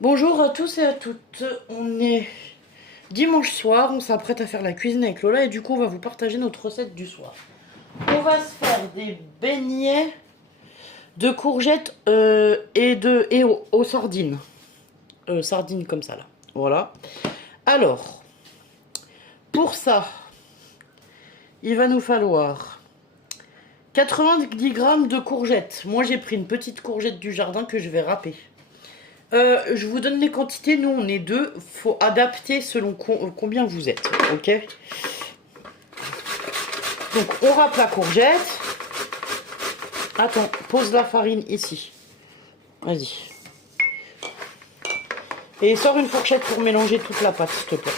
Bonjour à tous et à toutes, on est dimanche soir, on s'apprête à faire la cuisine avec Lola et du coup on va vous partager notre recette du soir. On va se faire des beignets de courgettes aux sardines. Sardines comme ça là, voilà. Alors, pour ça, il va nous falloir 90 grammes de courgettes. Moi j'ai pris une petite courgette du jardin que je vais râper. Je vous donne les quantités, nous on est deux, faut adapter selon combien vous êtes, ok? Donc on râpe la courgette. Attends, pose la farine ici. Vas-y. Et sors une fourchette pour mélanger toute la pâte, s'il te plaît.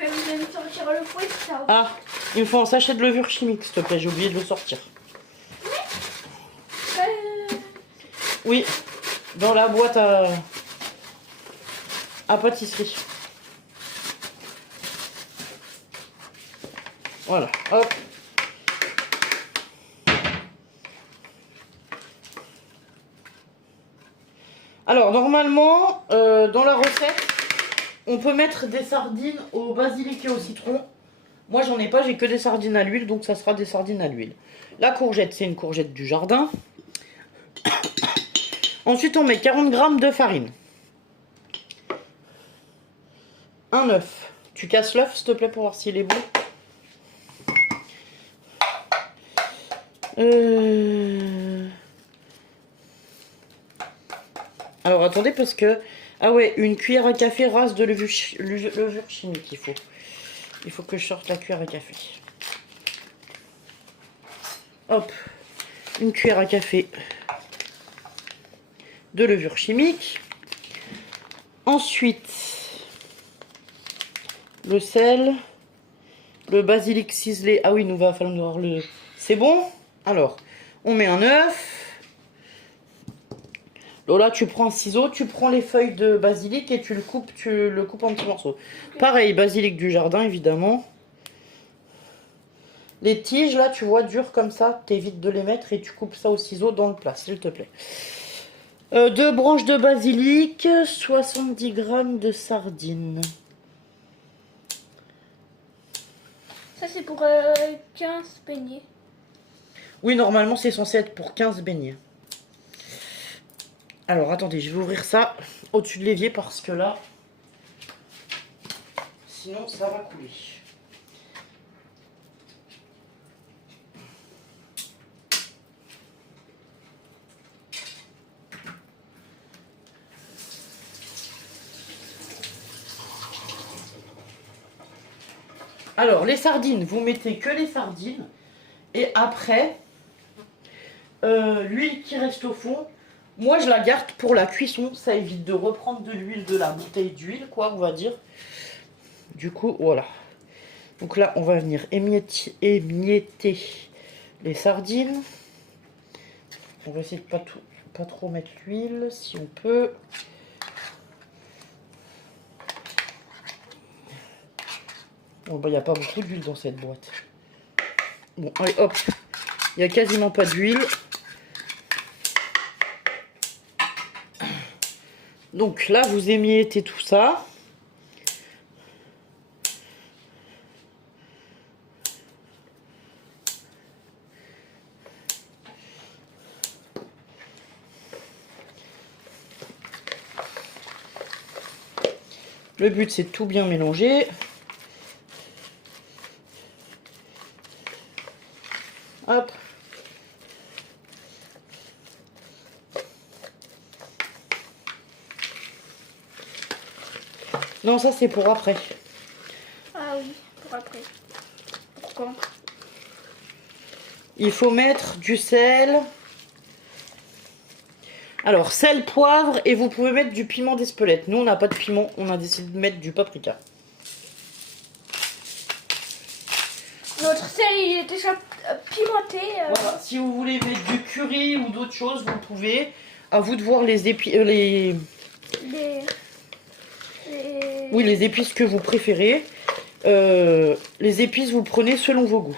Je vais me sortir le fouet, ça. Ah, il me faut un sachet de levure chimique, s'il te plaît, j'ai oublié de le sortir. Oui, dans la boîte à pâtisserie. Voilà, hop. Alors, normalement, dans la recette, on peut mettre des sardines au basilic et au citron. Moi, j'en ai pas, j'ai que des sardines à l'huile, donc ça sera des sardines à l'huile. La courgette, c'est une courgette du jardin. Ensuite, on met 40 grammes de farine. Un œuf. Tu casses l'œuf, s'il te plaît, pour voir s'il est bon. Alors, attendez, parce que... Ah ouais, une cuillère à café rase de levure chimique, il faut. Il faut que je sorte la cuillère à café. Hop. Une cuillère à café de levure chimique. Ensuite, le sel, le basilic ciselé. Ah oui, nous va falloir le... C'est bon? Alors, on met un œuf. Lola, tu prends un ciseau, tu prends les feuilles de basilic et tu le coupes en petits morceaux. Okay. Pareil, basilic du jardin, évidemment. Les tiges, là, tu vois, dures comme ça, t'évites de les mettre et tu coupes ça au ciseau dans le plat, s'il te plaît. 2 branches de basilic, 70 grammes de sardines. Ça, c'est pour 15 beignets. Oui, normalement, c'est censé être pour 15 beignets. Alors, attendez, je vais ouvrir ça au-dessus de l'évier parce que là, sinon, ça va couler. Alors, les sardines, vous mettez que les sardines. Et après, l'huile qui reste au fond, moi je la garde pour la cuisson. Ça évite de reprendre de l'huile de la bouteille d'huile, quoi, on va dire. Du coup, voilà. Donc là, on va venir émietter les sardines. On va essayer de pas trop mettre l'huile, si on peut. Bon, bah, il n'y a pas beaucoup d'huile dans cette boîte. Bon, allez, hop. Il n'y a quasiment pas d'huile. Donc là, vous émiettez tout ça. Le but, c'est de tout bien mélanger. Hop. Non, ça c'est pour après. Ah oui, pour après. Pourquoi? Il faut mettre du sel. Alors, sel, poivre et vous pouvez mettre du piment d'Espelette. Nous, on n'a pas de piment, on a décidé de mettre du paprika. Notre sel, il est déjà pimenté. Voilà, si vous voulez mettre du curry ou d'autres choses, vous pouvez. À vous de voir les épices. Oui, les épices que vous préférez. Les épices, vous prenez selon vos goûts.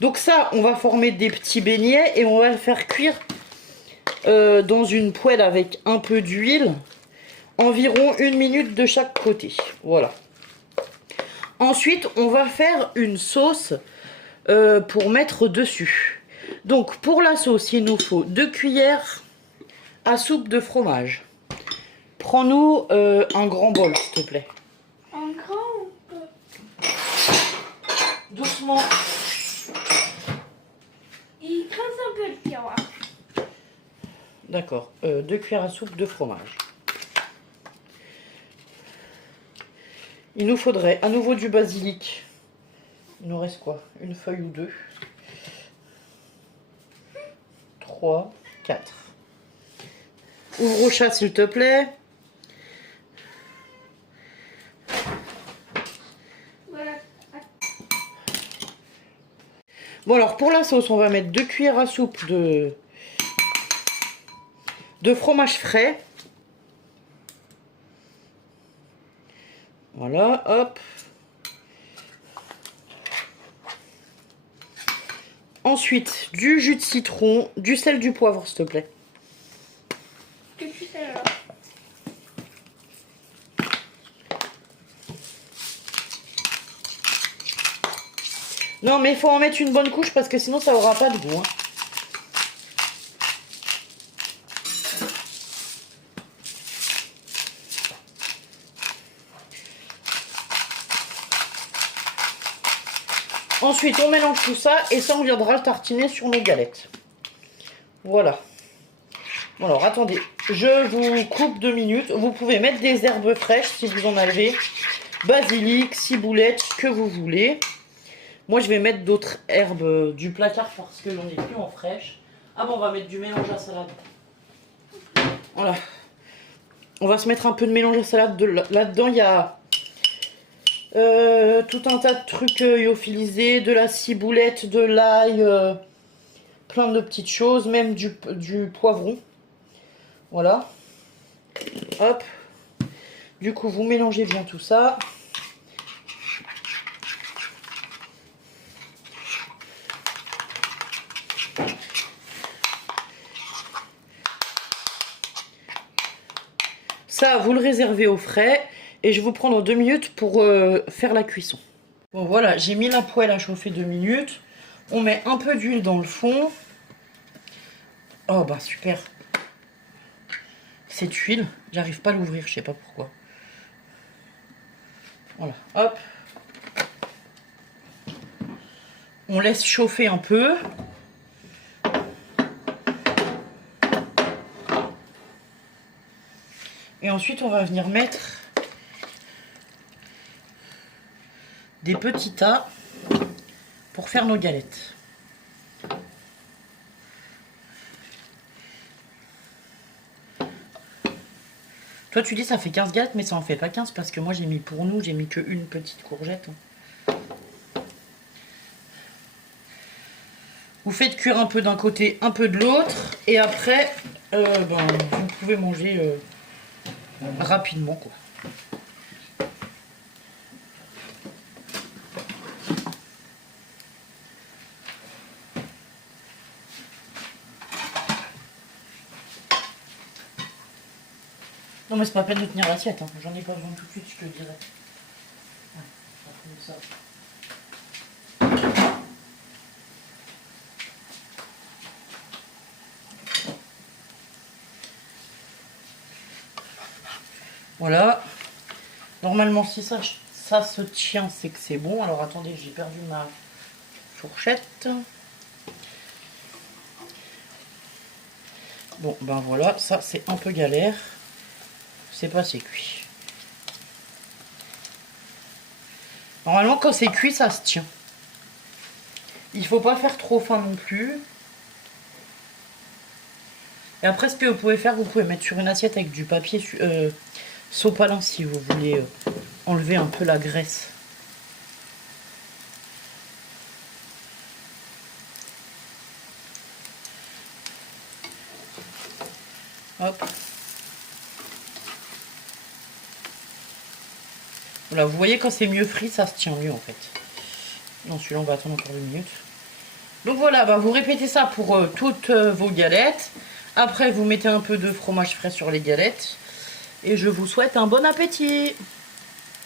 Donc ça, on va former des petits beignets et on va le faire cuire dans une poêle avec un peu d'huile. Environ 1 minute de chaque côté. Voilà. Ensuite, on va faire une sauce pour mettre dessus. Donc pour la sauce, il nous faut 2 cuillères à soupe de fromage. Prends-nous un grand bol, s'il te plaît. Un grand ou peu? Doucement. Il craint un peu le tiroir. D'accord. 2 cuillères à soupe de fromage. Il nous faudrait à nouveau du basilic. Il nous reste quoi? Une feuille ou 2? 3, 4. Ouvre au chat, s'il te plaît. Voilà. Bon, alors pour la sauce, on va mettre 2 cuillères à soupe de fromage frais. Voilà, hop. Ensuite, du jus de citron, du sel, du poivre, s'il te plaît. Que tu sais alors. Non, mais il faut en mettre une bonne couche parce que sinon ça aura pas de goût. Hein. Ensuite, on mélange tout ça et ça, on viendra le tartiner sur nos galettes. Voilà. Bon, alors, attendez. Je vous coupe 2 minutes. Vous pouvez mettre des herbes fraîches si vous en avez. Basilic, ciboulette, ce que vous voulez. Moi, je vais mettre d'autres herbes du placard parce que j'en ai plus en fraîche. Ah bon, on va mettre du mélange à salade. Voilà. On va se mettre un peu de mélange à salade. Là-dedans, il y a tout un tas de trucs lyophilisés, de la ciboulette, de l'ail, plein de petites choses, même du poivron. Voilà. Hop. Du coup, vous mélangez bien tout ça. Ça, vous le réservez au frais. Et je vous prends dans 2 minutes pour faire la cuisson. Bon, voilà, j'ai mis la poêle à chauffer 2 minutes. On met un peu d'huile dans le fond. Oh, bah super. Cette huile, j'arrive pas à l'ouvrir, je sais pas pourquoi. Voilà, hop. On laisse chauffer un peu. Et ensuite, on va venir mettre des petits tas pour faire nos galettes. Toi, tu dis ça fait 15 galettes, mais ça en fait pas 15 parce que moi, j'ai mis pour nous, j'ai mis que une petite courgette. Vous faites cuire un peu d'un côté, un peu de l'autre. Et après, vous pouvez manger rapidement, quoi. Non, mais c'est pas peine de tenir l'assiette, hein. J'en ai pas besoin tout de suite, je te le dirai. Ouais, ça. Voilà. Normalement, si ça se tient, c'est que c'est bon. Alors, attendez, j'ai perdu ma fourchette. Bon, ben voilà, ça, c'est un peu galère. C'est pas assez cuit. Normalement, quand c'est cuit, ça se tient. Il faut pas faire trop fin non plus. Et après, ce que vous pouvez faire, vous pouvez mettre sur une assiette avec du papier sopalin si vous voulez enlever un peu la graisse. Hop. Voilà, vous voyez quand c'est mieux frit, ça se tient mieux en fait. Non, celui-là, on va attendre encore 2 minutes. Donc voilà, bah, vous répétez ça pour toutes vos galettes. Après, vous mettez un peu de fromage frais sur les galettes. Et je vous souhaite un bon appétit.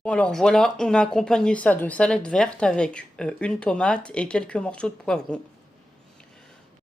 Bon alors voilà, on a accompagné ça de salade verte avec une tomate et quelques morceaux de poivron.